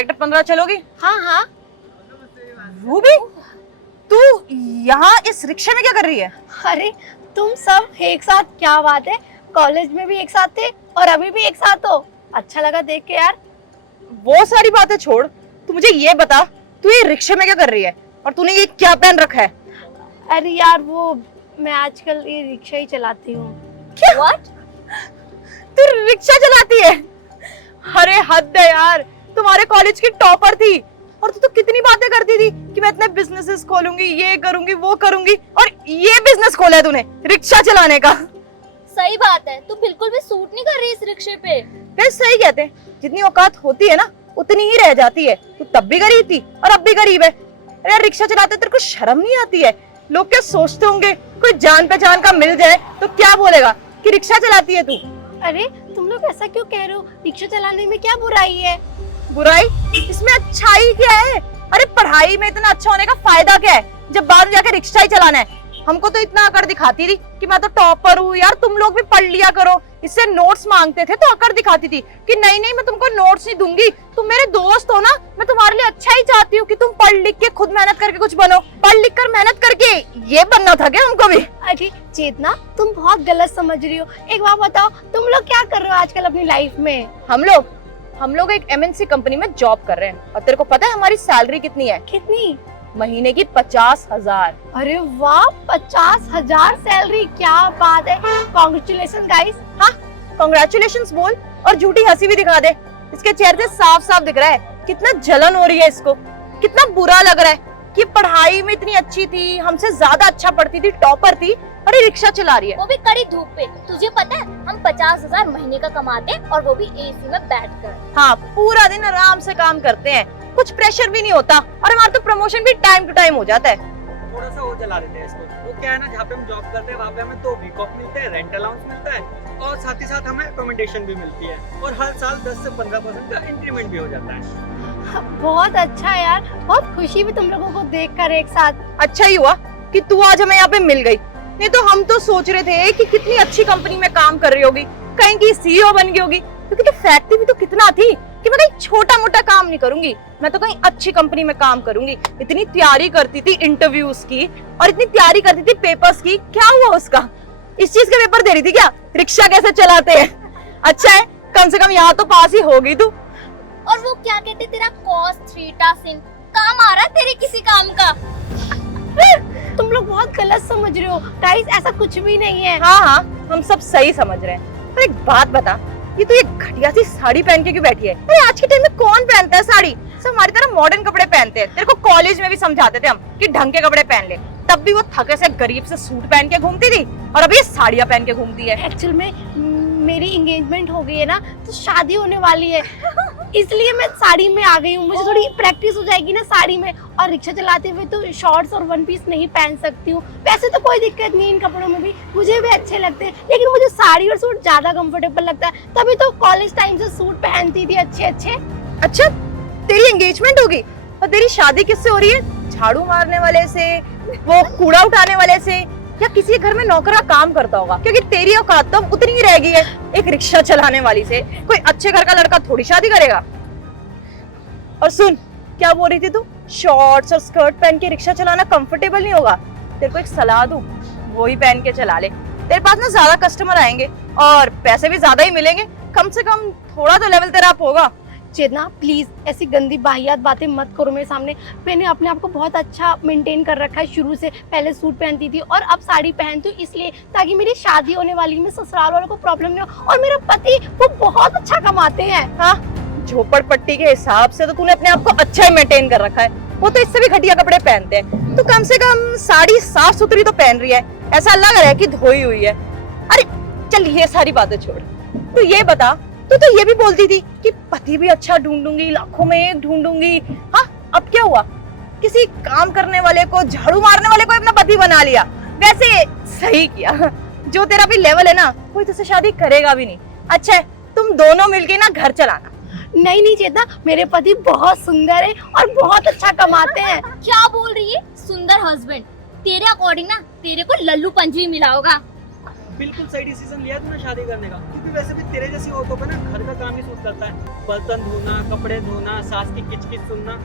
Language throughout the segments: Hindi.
सेक्टर 15 चलोगी? हाँ हाँ। रूबी, तू यहाँ इस रिक्शे में क्या कर रही है? अरे तुम सब एक साथ, क्या बात है, कॉलेज में भी एक साथ थे और अभी भी एक साथ हो, अच्छा लगा देख के यार। वो सारी बातें छोड़, तू मुझे ये बता, तू ये रिक्शे में क्या कर रही है और तूने ये क्या पहन रखा है? अरे यार वो मैं आजकल ये रिक्शा ही चलाती हूँ। क्या? What? तू रिक्शा चलाती है? अरे हद है यार, तुम्हारे कॉलेज की टॉपर थी और तू तो कितनी बातें करती थी कि मैं इतने बिजनेसेस खोलूंगी, ये करूंगी, वो करूंगी, और ये बिजनेस खोला है तूने रिक्शा चलाने का। सही बात है, तू बिल्कुल भी सूट नहीं कर रही इस रिक्शे पे। फिर सही कहते हैं, जितनी औकात होती है ना उतनी ही रह जाती है। तू तब भी गरीब थी और अब भी गरीब है। अरे रिक्शा चलाते तेरे को शर्म नहीं आती है? लोग क्या सोचते होंगे, कोई जान पहचान का मिल जाए तो क्या बोलेगा कि रिक्शा चलाती है तू? अरे तुम लोग ऐसा क्यों कह रहे हो, रिक्शा चलाने में क्या बुराई है? बुराई? इसमें अच्छाई क्या है? अरे पढ़ाई में इतना अच्छा होने का फायदा क्या है जब बाद में जाकर रिक्शा ही चलाना है? हमको तो इतना अकड़ दिखाती थी कि मैं तो टॉपर हूँ यार, तुम लोग भी पढ़ लिया करो। इससे नोट्स मांगते थे तो अकड़ दिखाती थी कि नहीं नहीं मैं तुमको नोट्स नहीं दूंगी, तुम मेरे दोस्त हो ना, मैं तुम्हारे लिए अच्छा ही चाहती हूँ कि तुम पढ़ लिख के खुद मेहनत करके कुछ बनो। पढ़ लिख कर मेहनत करके ये बनना था क्या हमको भी? अरे चेतना, तुम बहुत गलत समझ रही हो। एक बात बताओ, तुम लोग क्या कर रहे हो आजकल अपनी लाइफ में? हम लोग एक MNC कंपनी में जॉब कर रहे हैं और तेरे को पता है हमारी सैलरी कितनी है? कितनी? महीने की 50,000। अरे वाह, 50,000 सैलरी, क्या बात है, कॉन्ग्रेचुलेशन गाइस। हाँ, कॉन्ग्रेचुलेशंस बोल और झूठी हंसी भी दिखा दे। इसके चेहरे से साफ साफ दिख रहा है कितना जलन हो रही है इसको, कितना बुरा लग रहा है कि पढ़ाई में इतनी अच्छी थी, हमसे ज्यादा अच्छा पढ़ती थी, टॉपर थी, अरे रिक्शा चला रही है। वो भी कड़ी धूप पे। तुझे पता है हम 50,000 महीने का कमाते हैं और वो भी AC में बैठकर। हाँ, पूरा दिन आराम से काम करते हैं, कुछ प्रेशर भी नहीं होता और हमारा तो प्रमोशन भी टाइम टू टाइम हो जाता है। थोड़ा सा वो चला देते हैं इसको। वो क्या है ना, जहाँ पे हम जॉब करते हैं वहाँ पे हमें 2 वीक ऑफ मिलते हैं, रेंट अलाउंस मिलता है और साथ ही साथ हमें अकोमोडेशन भी मिलती है और हर साल 10 से 15% का इंक्रीमेंट भी हो जाता है। बहुत अच्छा यार, बहुत खुशी भी तुम लोगों को देखकर एक साथ। अच्छा ही हुआ कि तू आज हमें यहाँ पे मिल गई, नहीं तो हम तो सोच रहे थे कि कितनी अच्छी कंपनी में काम कर रही होगी, कहीं की CEO बन गई होगी, क्योंकि तो फैक्ट्री भी तो कितना थी कि मैं कहीं छोटा मोटा काम नहीं करूंगी, मैं तो कहीं अच्छी कंपनी में काम करूंगी। इतनी तैयारी करती थी इंटरव्यूज की और इतनी तैयारी करती थी पेपर्स की, क्या हुआ उसका? इस चीज के पेपर दे रही थी क्या, रिक्शा कैसे चलाते हैं? अच्छा है, कम से कम यहाँ तो पास ही होगी तू। और वो क्या कहते, तेरा cos थीटा sin काम आ रहा है तेरे किसी काम का? तुम लोग बहुत गलत समझ रहे हो गाइस, ऐसा कुछ भी नहीं है। हाँ हाँ, हम सब सही समझ रहे हैं। पर एक बात बता, ये तो ये घटिया सी साड़ी पहन के क्यों बैठी है? अरे आज के टाइम में कौन पहनता है साड़ी? सब हमारी तरह मॉडर्न कपड़े पहनते हैं। तेरे को कॉलेज में भी समझाते थे हम कि ढंग के कपड़े पहन ले, तब भी वो थके से गरीब से सूट पहन के घूमती थी और अभी साड़ियाँ पहन के घूमती है। एक्चुअल में मेरी एंगेजमेंट हो गई है ना, तो शादी होने वाली है, इसलिए मैं साड़ी में आ गई हूँ। मुझे थोड़ी प्रैक्टिस हो जाएगी ना साड़ी में, और रिक्शा चलाते हुए तो शॉर्ट्स और वन पीस नहीं पहन सकती हूँ। वैसे तो कोई दिक्कत नहीं इन कपड़ों में भी, मुझे भी अच्छे लगते हैं, लेकिन मुझे साड़ी और सूट ज्यादा कंफर्टेबल लगता है, तभी तो कॉलेज टाइम से सूट पहनती थी अच्छे अच्छे। अच्छा, तेरी एंगेजमेंट होगी और तेरी शादी किससे हो रही है? झाड़ू मारने वाले से, वो कूड़ा उठाने वाले से, या किसी घर में नौकरा काम करता होगा? क्योंकि तेरी औकात तो उतनी ही रह गई है एक रिक्शा चलाने वाली से। कोई अच्छे घर का लड़का थोड़ी शादी करेगा। और सुन, क्या बोल रही थी तू? शॉर्ट्स और स्कर्ट पहन के रिक्शा चलाना कंफर्टेबल नहीं होगा? तेरे को एक सलाह दूं, वो ही पहन के चला ले। तेरे पास ना ज्यादा कस्टमर आएंगे और पैसे भी ज्यादा ही मिलेंगे, कम से कम थोड़ा तो लेवल तेरा अप होगा। चेतना प्लीज ऐसी गंदी बाहियात बातें मत करो मेरे सामने। मैंने अपने आप को बहुत अच्छा मेंटेन कर रखा है शुरू से, पहले सूट पहनती थी और अब साड़ी पहनती हूँ, इसलिए ताकि मेरी शादी होने वाली में ससुराल वालों को प्रॉब्लम नहीं हो। और मेरा पति वो बहुत अच्छा कमाते हैं। हाँ, झोपड़पट्टी के हिसाब से तो तूने अपने आप को अच्छा ही मेंटेन कर रखा है, वो तो इससे भी घटिया कपड़े पहनते हैं। तो कम से कम साड़ी साफ सुथरी तो पहन रही है, ऐसा लग रहा है कि धोई हुई है। अरे चल ये सारी बातें छोड़, तू ये बता, तू तो ये भी बोलती थी कि पति भी अच्छा ढूंढूंगी, लाखों में एक ढूंढूंगी। हाँ, अब क्या हुआ? किसी काम करने वाले को, झाड़ू मारने वाले को अपना पति बना लिया। वैसे सही किया, जो तेरा भी लेवल है ना, कोई तुझसे शादी करेगा भी नहीं। अच्छा है, तुम दोनों मिलके ना घर चलाना। नहीं नहीं चेतना, मेरे पति बहुत सुंदर है और बहुत अच्छा कमाते हैं। क्या बोल रही है? सुंदर हस्बैंड? तेरे अकॉर्डिंग ना तेरे को लल्लू पंजी मिला होगा। बिल्कुल सही डिसीजन लिया तूने शादी करने का, क्योंकि वैसे भी तेरे जैसी औरतों पे ना घर का काम ही सूट करता है। बर्तन धोना, कपड़े धोना, सास की किचकिच सुनना।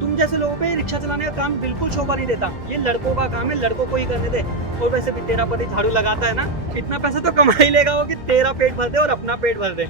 तुम जैसे लोगों पे रिक्शा चलाने का काम बिल्कुल शोभा नहीं देता। ये लड़कों का काम है, लड़कों को ही करने दे। और वैसे भी तेरा पति झाड़ू लगाता है ना, इतना पैसा तो कमा ही लेगा वो कि तेरा पेट भर दे और अपना पेट भर दे।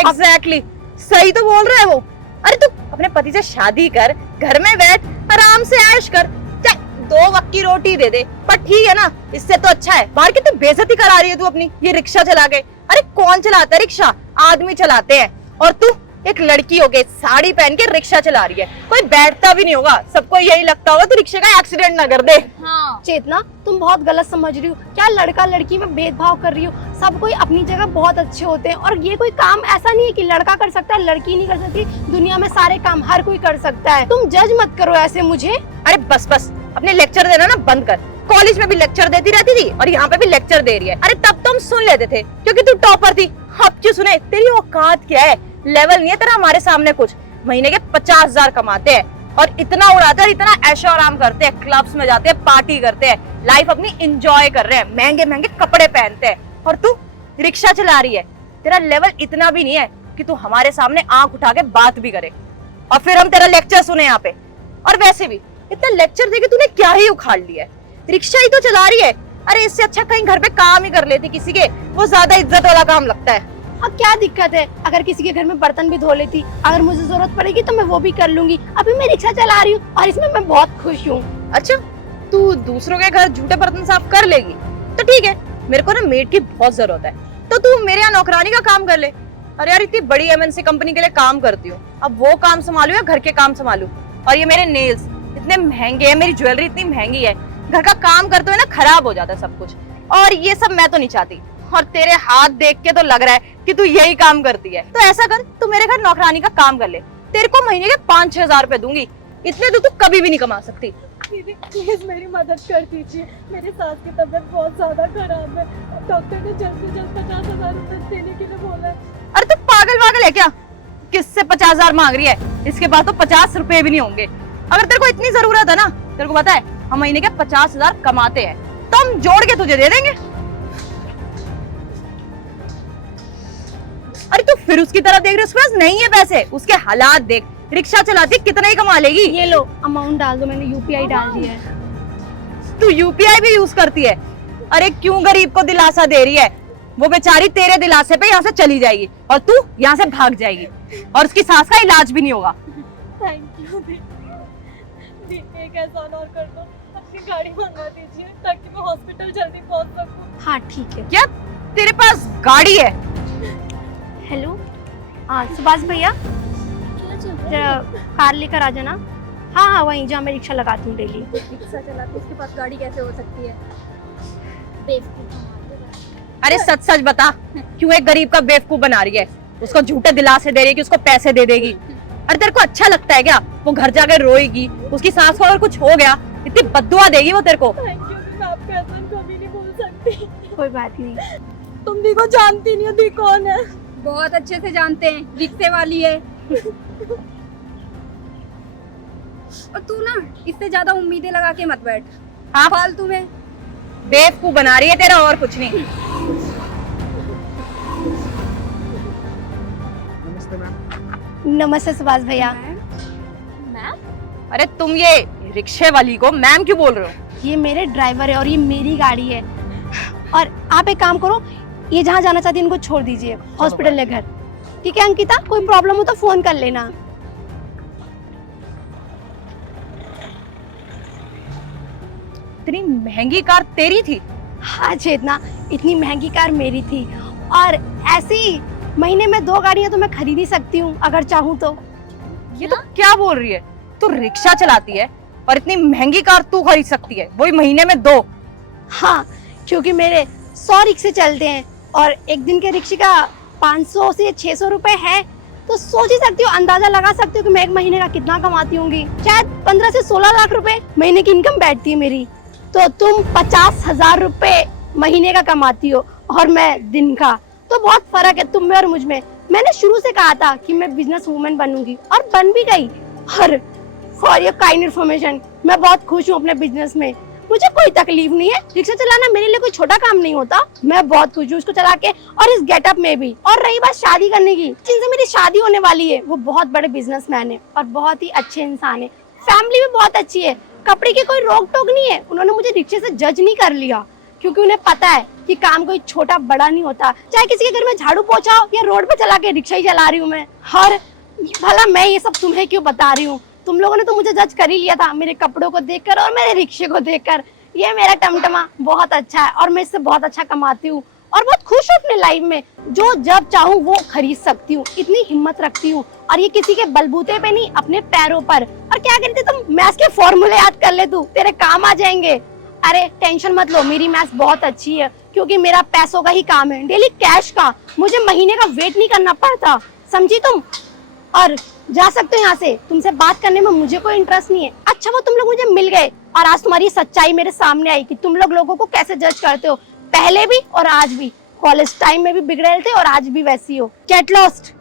एग्जैक्टली, सही तो बोल रहा है वो। अरे तू अपने पति से शादी कर, घर में बैठ, आराम से ऐश कर, चाहे 2 वक्त की रोटी दे दे, पर ठीक है ना, इससे तो अच्छा है। बाहर कितनी बेइज्जती करा रही है तू अपनी, ये रिक्शा चला के। अरे कौन चलाता है रिक्शा? आदमी चलाते हैं। और तू एक लड़की हो के साड़ी पहन के रिक्शा चला रही है, कोई बैठता भी नहीं होगा, सबको यही लगता होगा तू रिक्शे का एक्सीडेंट ना कर दे। हाँ चेतना, तुम बहुत गलत समझ रही हो। क्या लड़का लड़की में भेदभाव कर रही हो? सब कोई अपनी जगह बहुत अच्छे होते हैं, और ये कोई काम ऐसा नहीं है कि लड़का कर सकता है लड़की नहीं कर सकती। दुनिया में सारे काम हर कोई कर सकता है। तुम जज मत करो ऐसे मुझे। अरे बस बस, अपने लेक्चर देना ना बंद कर। कॉलेज में भी लेक्चर देती रहती थी और यहाँ पे भी लेक्चर दे रही है। अरे तब तो हम सुन लेते थे क्योंकि तू टॉपर थी। अब क्यों सुने? तेरी औकात क्या है? लेवल नहीं है तेरा हमारे सामने कुछ। महीने के 50,000 कमाते हैं और इतना उड़ाते हैं, इतना ऐशो आराम करते हैं, क्लब्स में जाते हैं, पार्टी करते हैं, लाइफ अपनी एंजॉय कर रहे हैं, महंगे महंगे कपड़े पहनते हैं, और तू रिक्शा चला रही है। तेरा लेवल इतना भी नहीं है कि तू हमारे सामने आंख उठा के बात भी करे और फिर हम तेरा लेक्चर सुने यहाँ पे। और वैसे भी इतना लेक्चर देके तूने क्या ही उखाड़ लिया है? रिक्शा ही तो चला रही है। अरे इससे अच्छा कहीं घर पे काम ही कर लेती किसी के, वो ज्यादा इज्जत वाला काम लगता है। हाँ, क्या दिक्कत है? अगर किसी के घर में बर्तन भी धो लेती, अगर मुझे जरूरत पड़ेगी तो मैं वो भी कर लूंगी। अभी मैं रिक्शा चला रही हूँ और इसमें मैं बहुत खुश हूँ। अच्छा, तू दूसरों के घर झूठे बर्तन साफ कर लेगी तो ठीक है, मेरे को ना मेड की बहुत जरूरत है, तो तू मेरे यहाँ नौकरानी का काम कर ले। अरे यार, इतनी बड़ी एमएनसी कंपनी के लिए काम करती हूँ, अब वो काम संभालू या घर के काम संभालू? और ये मेरे नेल्स इतने महंगे हैं, मेरी ज्वेलरी इतनी महंगी है, घर का काम करते हुए ना खराब हो जाता है सब कुछ। और ये सब मैं तो नहीं चाहती। और तेरे हाथ देख के तो लग रहा है कि तू यही काम करती है। तो ऐसा कर, तू मेरे घर नौकरानी का काम कर ले, तेरे को महीने के 5-6 हजार रुपए दूंगी। इतने तो तू कभी भी नहीं कमा सकती। दीदी प्लीज मेरी मदद कर दीजिए, मेरी सास की तबीयत बहुत ज्यादा खराब है। डॉक्टर ने जल्द से जल्द 50,000 रुपए देने के लिए बोला है। अरे तू पागल वागल है क्या? किससे 50,000 मांग रही है? इसके बाद तो 50 रुपए भी नहीं होंगे। अगर तेरे को इतनी जरूरत है ना, तेरे को पता है हम महीने के 50,000 कमाते हैं, तो हम जोड़ के तुझे दे देंगे। अरे तू फिर उसकी तरफ देख रही है? उसके पास नहीं है पैसे, उसके हालात देख, रिक्शा चलाती कितना ही कमा लेगी। ये लो अमाउंट डाल दो, मैंने यूपीआई डाल दिया है। तू यूपीआई भी यूज करती है? अरे क्यों गरीब को दिलासा दे रही है? वो बेचारी तेरे दिलासे पे यहाँ से चली जाएगी और तू यहाँ से भाग जाएगी, और उसकी सास का इलाज भी नहीं होगा। थैंक यू दीदी, एक एहसान और कर दो, अपनी गाड़ी मंगा दीजिए ताकि मैं हॉस्पिटल जल्दी पहुंच सकूं। हाँ ठीक है। क्या तेरे पास गाड़ी है? हेलो, हाँ सुभाष भैया, क्या चल रहा जरा कार लेकर आ जाना। हाँ हाँ, वहीं जहाँ मैं रिक्शा लगाती हूँ डेली। रिक्शा चलाते उसके पास गाड़ी कैसे हो सकती है? बेवकूफ। अरे सच सच बता, क्यों एक गरीब का बेवकूफ बना रही है? उसको झूठे दिलासे दे रही है कि उसको पैसे दे देगी। अरे तेरे को अच्छा लगता है क्या? वो घर जाकर रोएगी, उसकी सास को अगर कुछ हो गया इतनी बद्दुआ देगी वो तेरे को। थैंक यू, मैं आपका एहसान कभी नहीं भूल सकती। कोई बात नहीं। तुम दी को जानती नहीं हो, दी कौन है? बहुत अच्छे से जानते हैं, रिक्शे वाली है। और तू ना इससे ज्यादा उम्मीदें लगा के मत बैठ। हाँ, फालतू में बेवकूफ बना रही है तेरा, और कुछ नहीं। नमस्ते मैम। नमस्ते सुभाष भैया। मैम अरे तुम ये रिक्शे वाली को मैम क्यों बोल रहे हो? ये मेरे ड्राइवर है और ये मेरी गाड़ी है। और आप एक काम करो, ये जहाँ जाना चाहती है इनको छोड़ दीजिए, हॉस्पिटल या घर। ठीक है अंकिता, कोई प्रॉब्लम हो तो फोन कर लेना। इतनी महंगी कार तेरी थी? हाँ चेतना, इतनी महंगी कार मेरी थी, और ऐसी महीने में 2 गाड़ियां तो मैं खरीद ही सकती हूँ अगर चाहूँ तो। ये तो क्या बोल रही है? तू रिक्शा चलाती है और इतनी महंगी कार तू खरीद सकती है, वही महीने में 2? हाँ, क्योंकि मेरे 100 रिक्शे चलते हैं और एक दिन के रिक्शे का 500 से 600 रुपए है, तो सोच ही सकती हो, अंदाजा लगा सकती हो कि मैं एक महीने का कितना कमाती होंगी। शायद 15 से 16 लाख रुपए महीने की इनकम बैठती है मेरी। तो तुम 50,000 रुपए महीने का कमाती हो और मैं दिन का, तो बहुत फर्क है तुम में और मुझ में। मैंने शुरू से कहा था कि मैं बिजनेस वूमेन बनूंगी और बन भी गई। और फॉर योर काइंड इन्फॉर्मेशन, मैं बहुत खुश हूँ अपने बिजनेस में। मुझे कोई तकलीफ नहीं है, रिक्शा चलाना मेरे लिए कोई छोटा काम नहीं होता। मैं बहुत खुश हूँ उसको चला के और इस गेटअप में भी। और रही बात शादी करने की, जिनसे मेरी शादी होने वाली है वो बहुत बड़े बिजनेसमैन है और बहुत ही अच्छे इंसान है, फैमिली भी बहुत अच्छी है, कपड़े की कोई रोक टोक नहीं है। उन्होंने मुझे रिक्शे से जज नहीं कर लिया क्योंकि उन्हें पता है कि काम कोई छोटा बड़ा नहीं होता, चाहे किसी के घर में झाड़ू पोछा हो या रोड पे चला के रिक्शा ही चला रही हूँ मैं। और भला मैं ये सब तुम्हें क्यों बता रही हूँ, तुम लोगों ने तो मुझे जज कर ही लिया था मेरे कपड़ों को देखकर और मेरे रिक्शे को देखकर। ये मेरा टमटमा बहुत अच्छा है और मैं इससे बहुत अच्छा कमाती हूँ और बहुत खुश हूँ अपने लाइफ में। जो जब चाहूँ वो खरीद सकती हूँ, इतनी हिम्मत रखती हूँ। और ये किसी के बलबूते पे नहीं, अपने पैरों पर। और क्या करती तुम, मैथ्स के फॉर्मूले याद कर ले, तू तेरे काम आ जाएंगे। अरे टेंशन मत लो, मेरी मैथ्स बहुत अच्छी है क्योंकि मेरा पैसों का ही काम है, डेली कैश का। मुझे महीने का वेट नहीं करना पड़ता, समझी तुम। और जा सकते हो यहाँ से, तुमसे बात करने में मुझे कोई इंटरेस्ट नहीं है। अच्छा वो तुम लोग मुझे मिल गए और आज तुम्हारी सच्चाई मेरे सामने आई कि तुम लोगों को कैसे जज करते हो, पहले भी और आज भी। कॉलेज टाइम में भी बिगड़े थे और आज भी वैसी हो। Get lost.